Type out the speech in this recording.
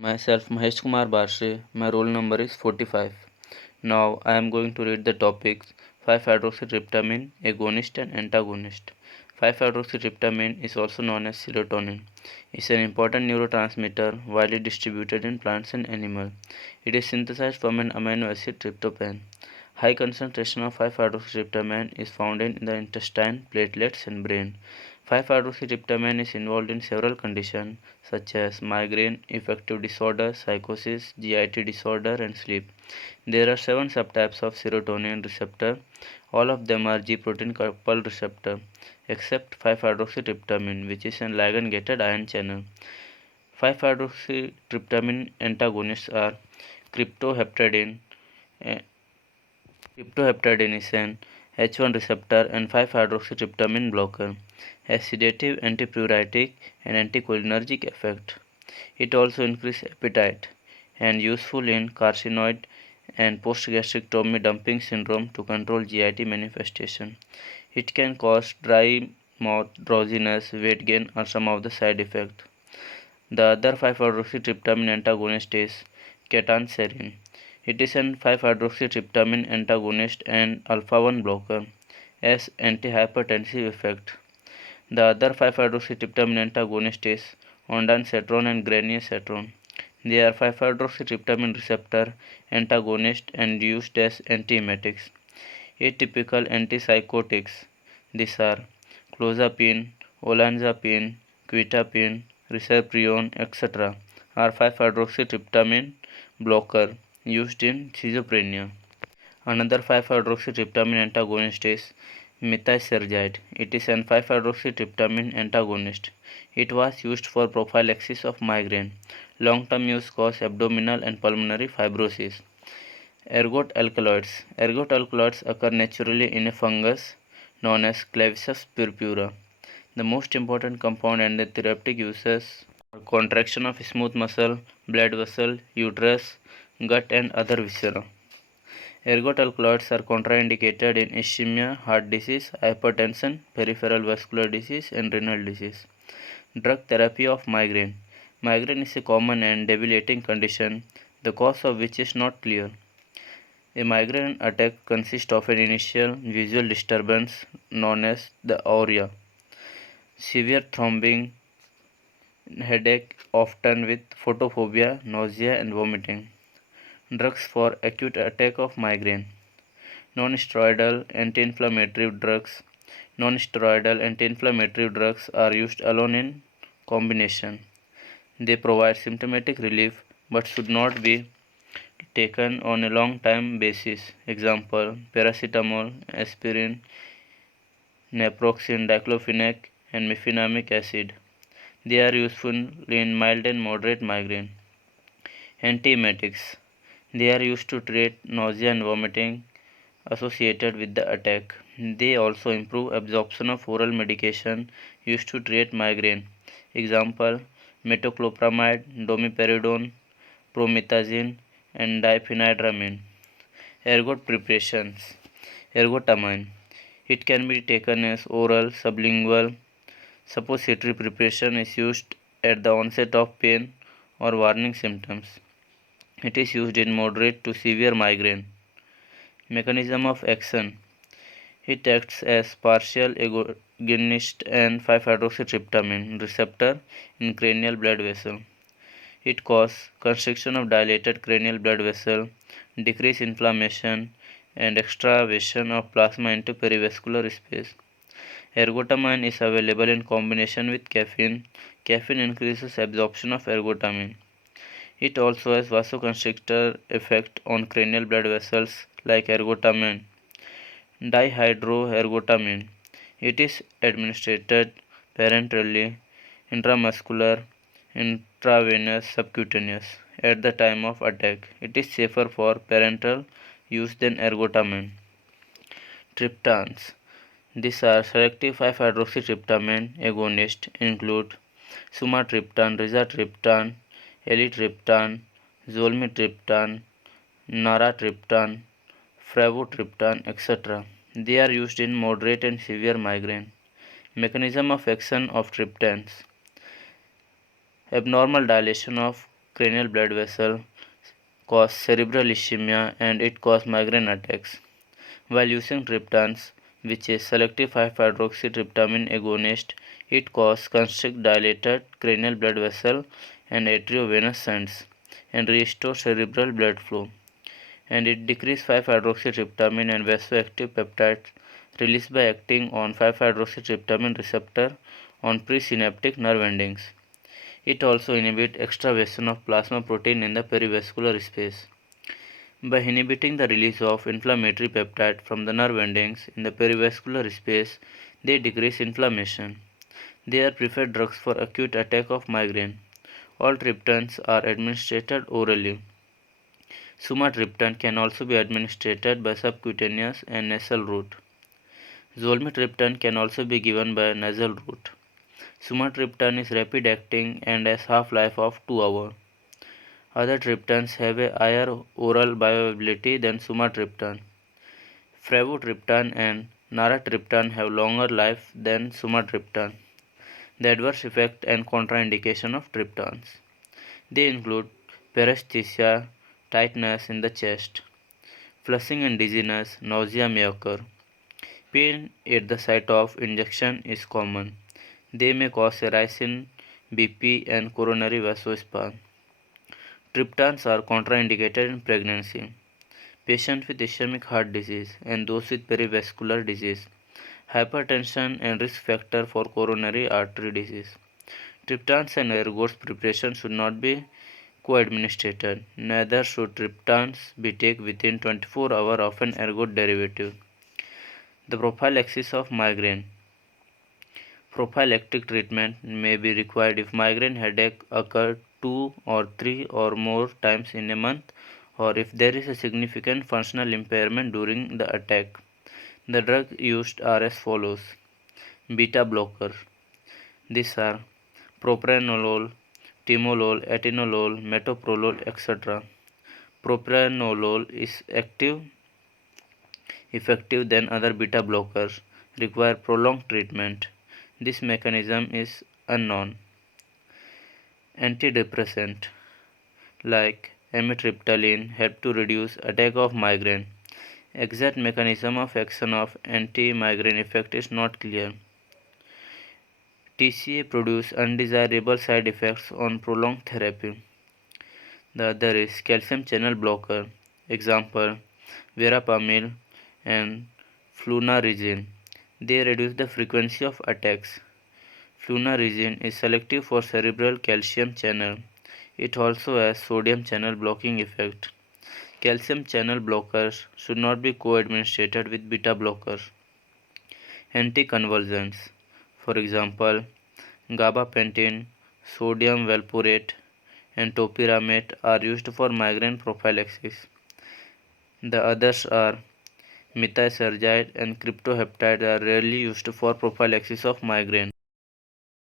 Myself Mahesh Kumar Barshe. My roll number is 45. Now I am going to read the topics 5-hydroxytryptamine, agonist and antagonist. 5-hydroxytryptamine is also known as serotonin. It is an important neurotransmitter widely distributed in plants and animals. It is synthesized from an amino acid tryptophan. High concentration of 5-hydroxytryptamine is found in the intestine, platelets and brain. 5-hydroxytryptamine is involved in several conditions such as migraine, affective disorder, psychosis, GIT disorder and sleep. There are 7 subtypes of serotonin receptor. All of them are G-protein coupled receptor except 5-hydroxytryptamine which is an ligand-gated ion channel. 5-hydroxytryptamine antagonists are cryptoheptadine. Cryptoheptadine is an H1 receptor and 5-hydroxytryptamine blocker, has sedative, antipruritic and anticholinergic effect. It also increases appetite and useful in carcinoid and post-gastric tummy dumping syndrome to control GIT manifestation. It can cause dry mouth, drowsiness, weight gain are some of the side effects. The other 5-hydroxytryptamine antagonist is ketanserin. It is an 5-hydroxytryptamine antagonist and alpha-1 blocker, has antihypertensive effect. The other 5-hydroxytryptamine antagonist is ondansetron and granisetron. They are 5-hydroxytryptamine receptor antagonists and used as antiemetics. Atypical antipsychotics. These are clozapine, olanzapine, quetiapine, risperidone, etc. are 5-hydroxytryptamine blocker used in schizophrenia. Another 5-hydroxytryptamine antagonist is methysergide. It is an 5-hydroxytryptamine antagonist. It was used for prophylaxis of migraine. Long-term use causes abdominal and pulmonary fibrosis. Ergot alkaloids. Ergot alkaloids occur naturally in a fungus known as Clavius purpura. The most important compound and the therapeutic uses are contraction of smooth muscle, blood vessel, uterus, gut and other viscera. Ergot alkaloids are contraindicated in ischemia, heart disease, hypertension, peripheral vascular disease and renal disease. Drug therapy of migraine. Migraine is a common and debilitating condition, the cause of which is not clear. A migraine attack consists of an initial visual disturbance known as the aura, severe throbbing, headache, often with photophobia, nausea and vomiting. Drugs for acute attack of migraine. Non-steroidal anti-inflammatory drugs. Non-steroidal anti-inflammatory drugs are used alone in combination. They provide symptomatic relief but should not be taken on a long-time basis. Example: paracetamol, aspirin, naproxen, diclofenac, and mefenamic acid. They are useful in mild and moderate migraine. Antiemetics. They are used to treat nausea and vomiting associated with the attack. They also improve absorption of oral medication used to treat migraine. Example: metoclopramide, domperidone, promethazine, and diphenhydramine. Ergot preparations. Ergotamine. It can be taken as oral, sublingual. Suppository preparation is used at the onset of pain or warning symptoms. It is used in moderate to severe migraine. Mechanism of action. It acts as partial agonist and 5-hydroxytryptamine receptor in cranial blood vessel. It causes constriction of dilated cranial blood vessel, decrease inflammation, and extravasation of plasma into perivascular space. Ergotamine is available in combination with caffeine. Caffeine increases absorption of ergotamine. It also has vasoconstrictor effect on cranial blood vessels like ergotamine. Dihydroergotamine. It is administered parenterally, intramuscular, intravenous, subcutaneous at the time of attack. It is safer for parenteral use than ergotamine. Triptans. These are selective 5-hydroxytryptamine agonists include sumatriptan, rizatriptan, elatriptan, zolmitriptan, naratriptan, flavotriptan, etc. They are used in moderate and severe migraine. Mechanism of action of triptans. Abnormal dilation of cranial blood vessel, cause cerebral ischemia, and it causes migraine attacks. While using triptans, which is selective 5-hydroxytryptamine agonist, it causes constrict dilated cranial blood vessel and arteriovenous shunts and restore cerebral blood flow. And it decreases 5-hydroxytryptamine and vasoactive peptides released by acting on 5-hydroxytryptamine receptor on presynaptic nerve endings. It also inhibits extravasation of plasma protein in the perivascular space. By inhibiting the release of inflammatory peptide from the nerve endings in the perivascular space, they decrease inflammation. They are preferred drugs for acute attack of migraine. All triptans are administered orally. Sumatriptan can also be administered by subcutaneous and nasal route. Zolmitriptan can also be given by nasal route. Sumatriptan is rapid acting and has half-life of 2 hours. Other triptans have a higher oral bioavailability than sumatriptan. Flavotriptan and naratriptan have longer life than sumatriptan. The adverse effect and contraindication of triptans. They include paresthesia, tightness in the chest, flushing and dizziness, nausea may occur. Pain at the site of injection is common. They may cause a rise in BP and coronary vasospasm. Triptans are contraindicated in pregnancy. Patients with ischemic heart disease and those with perivascular disease, hypertension and risk factor for coronary artery disease. Triptans and ergots preparation should not be co-administered. Neither should triptans be taken within 24 hours of an ergot derivative. The prophylaxis of migraine. Prophylactic treatment may be required if migraine headache occurs 2 or 3 or more times in a month, or if there is a significant functional impairment during the attack. The drugs used are as follows. Beta blockers. These are propranolol, timolol, atenolol, metoprolol, etc. Propranolol is effective than other beta blockers, require prolonged treatment. This mechanism is unknown. Antidepressant like amitriptyline help to reduce attack of migraine. Exact mechanism of action of anti-migraine effect is not clear. TCA produce undesirable side effects on prolonged therapy. The other is calcium channel blocker. Example, verapamil and flunarizine. They reduce the frequency of attacks. Flunarizine is selective for cerebral calcium channel. It also has sodium channel blocking effect. Calcium channel blockers should not be co-administered with beta blockers. Anticonvulsants, for example, gabapentin, sodium valproate, and topiramate are used for migraine prophylaxis. The others are methysergide and cryptoheptide are rarely used for prophylaxis of migraine.